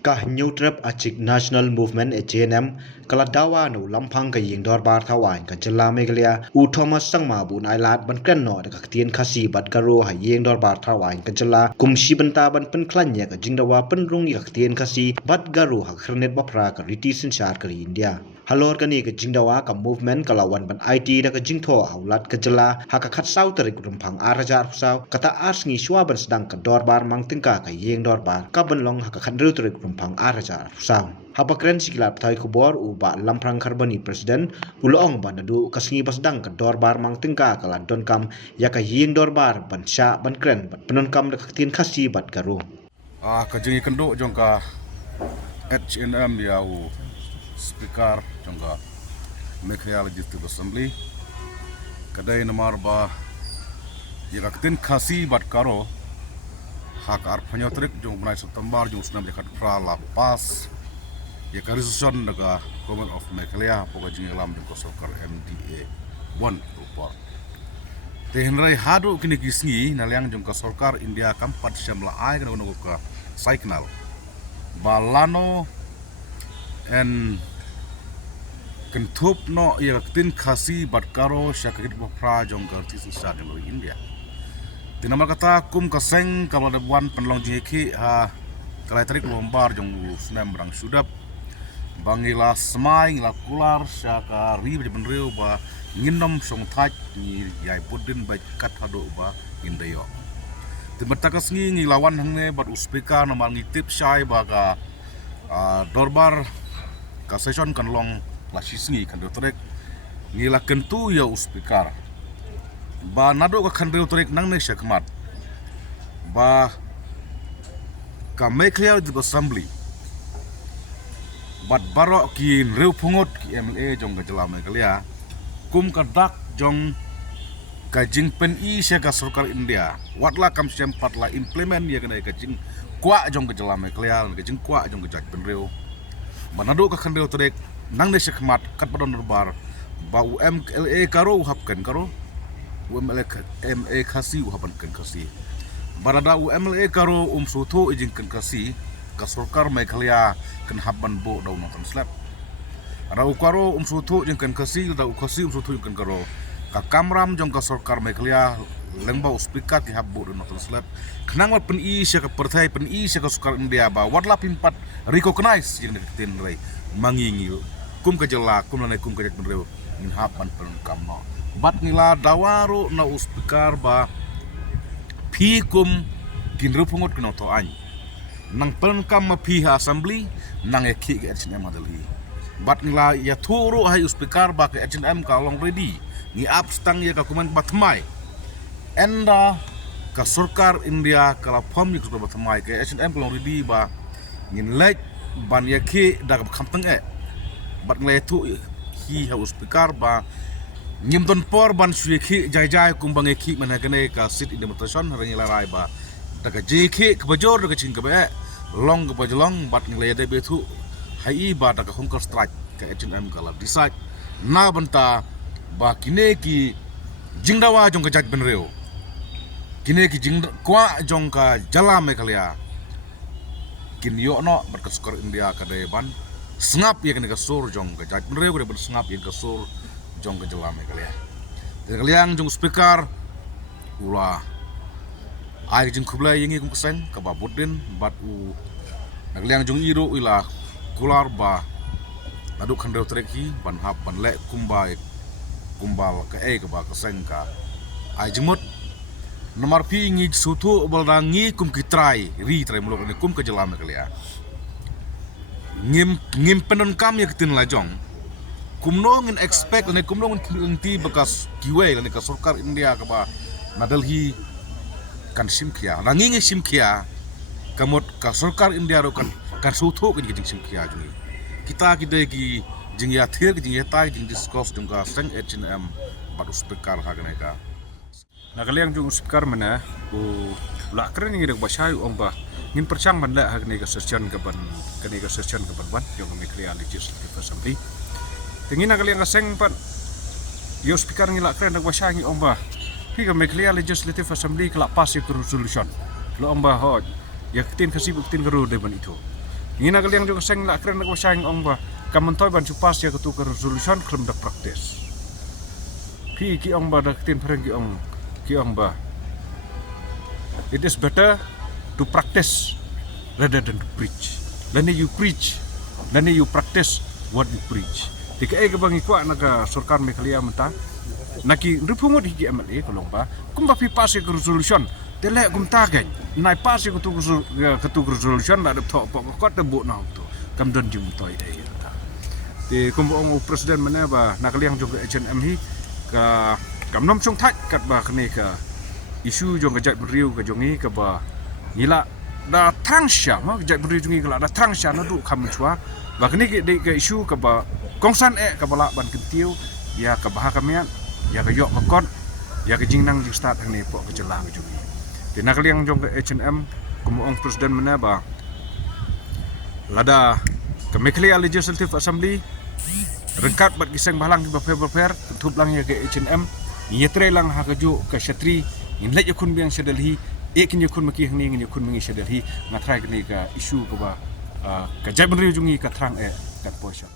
Kah Neutrap Achik National Movement HNM Kaladawa no Lampang Kaying Dorbar Thawan Kajala Megalia U Thomas Sangma Bun Ailat Ban Krenno de Kaktian Kasi Bat Garo Hayeng Dorbar Thawan Kajala Kumshi Benta Ban Penklanya ka Jingdawa Penrung Kaktian Kasi Bat Garo Hakrnet Bapra ka Riti Sinchar ka India Halor kani ka Jingdawa ka movement kalawan ban IT da ka Jingtho haulat Kajala hakakat sau tarik rumpang arajar husau kata ars ngi ban sedang ka Dorbar Mangtingka ka Yeng Dorbar ka Benlong hakakat tarik rumpang arajar husau Hapakren sikilap thai kubor uba lamprang karbani presiden uloong banadu kasngi pasdang ka Dorbar Mangtingka ka London kam yaka Yeng Dorbar ban sya ban kren ban penonkam da kaktian kasi bat garu Kajingi kendo jongka HNM yau speaker jongka Meghalaya Legislative Assembly kadai namar ba yakaktin kasi bat karo hak ar panyotrik jong benai September jong sunam jakat prala pas yaka resolution daga Government of Meghalaya poka jingi lam jong kosokar MDA 1 report tehenrai hadu kini kisngi nalyang jong kosokar India kampat syamla ai kana ka saiknal balano en kentup no yaktin kasi batkaro syakit bapra jong garti susah dari India tinamar kata kum kaseng kalau ada buan penlong jeki kalai tarik lombar jong senam berang sudap bangila semai ngila kular syaka ri benreu ba nginom song thaj ni yai pudin ba kat hado ba indayo timatakas ngi lawan hangne bat uspeka namal ngitip syai baga dorbar ka session kan long la sisngi kan dotrek ngila kentu ya uspekar ba nado ka kan dotrek nang ne syakmat ba ka Meghalaya Assembly bat baro ki reu pungot ki MLA jong ka jela Meghalaya kum ka dak jong ka jing pen I syaka sarkar India watla kam sempat la implement ya kana ka jing kwa jong ka jela Meghalaya ka jing kwa jong ka jak pen reu manado ka kan dotrek nang ne syakmat kat padon dorbar ba UMLA karo hapkan karo UMLA MA kasi uhapan kan kasi barada UMLA karo sutu ijin kan kasi ka sarkar Meghalaya kan haban bo daw nonton slap ada ukaro sutu ijin kan kasi da ukasi sutu kan karo ka kamram jong ka sarkar Meghalaya lengba uspika ti habbo daw nonton slap kenang wat pen I syaka pertai pen I syaka sarkar India ba watla pimpat recognize jin tin rai mangingil kum ka jela kum lanai kum ka jak benreu ngin hapan pen kamno bat ngila dawaru na uspikar ba phi kum kinru pungut kno to an nang pen kam ma phi ha assembly nang ekhi ke HNM adalhi bat ngila ya thuru hai uspikar ba ke HNM ka long ready ni abstang ya ka kuman batmai enda ka sarkar India kala phom ni ka batmai ke HNM ka long ready ba ngin lek ban yakhi da khampang bat nglai tu hi ha uspikar ba nyimton por ban suiki jai kumbang eki managane ka sit in demonstration harangi larai ba daga jeki ke bajor daga cing ke ba long ke bajlong bat nglai de betu hai ba daga hunger strike ke HNM kala decide na banta ba kine ki jingdawa jong ka jak benreo kine ki jing kwa jong ka jala Meghalaya kin yo no bat ka skor India ka de ban sengap ya kena kasur jong ke jak benreu ke bersengap ya kasur jong ke jela Meghalaya kaliang jong speaker ula ai jing kubla yengi kum keseng ka babudin bat u kaliang jong iru ila kular ba adu khandeu treki ban hap ban le kumbal ke ke ba keseng ka ai jengmut nomor pi ngi sutu baldangi kum kitrai ri trai mulok ni kum ke jela Meghalaya ngim penon kam ya ketin lajong kumno ngin expect ne kumno ngin ti bekas kiwe ne ka sarkar India ka ba nadalhi kan simkia rangi simkia kamot ka sarkar India ro kan sutu kan jing simkia jungi kita ki jing ya thir jing ya tai jing discuss jung ka seng HNM batu speaker ha kana ka nakaliang jung speaker mana u la kren ngi dak basai ong ba ngin percang banda hak ne ka session ka ban ban jong Meghalaya Legislative Assembly tingin nakaliang kaseng pan yo speaker ngi la kren dak basai ngi ong ba pi ka Meghalaya Legislative Assembly kala pas resolution lo ong ba ho yaktin kasi buktin garo de ban itu Ngina kaliang juga seng la kren ko sayang ong ba kamantoy ban chupas ya ketu ke resolution klem da practice. Pi ki ong ba da tin pereng ki ong ba. It is better to practice rather than to preach. Then you preach, then you practice what you preach. Tika e bang ikwa naga sarkar Meghalaya menta naki ripungot higi MLA kolong ba kumba pi pas ke resolution tele kum tagen nai pas ke tu resolution la de tho ko te bu na to kam don jum toy e ta ti kum ong presiden mana ba nakaliang jong HNM hi ka kam nom chung thak kat ba kne ka isu jong ka jat riu ka jongi ka ba nila da thang sha ma jat riu jongi ka da thang sha na du kham chwa ba kne ke de ka isu ka ba kongsan ka bala ban kentiu ya ka bah kamian ya ka yok ka kot ya ka jingnang jing start hang ne po ka jelah ka jongi ti nakaliang jong ka HNM kum ong presiden mana ba lada ke Meghalaya Legislative Assembly rengkat bat kisang balang di baper tutup lang ya ke HNM nyetre lang ha kaju ke Shatri in let yakun biang Shadalhi ekin yakun maki hang ni yakun mangi Shadalhi ngatrai ke ni ka isu ka ba ka jai benri jungi ka thrang kat poisha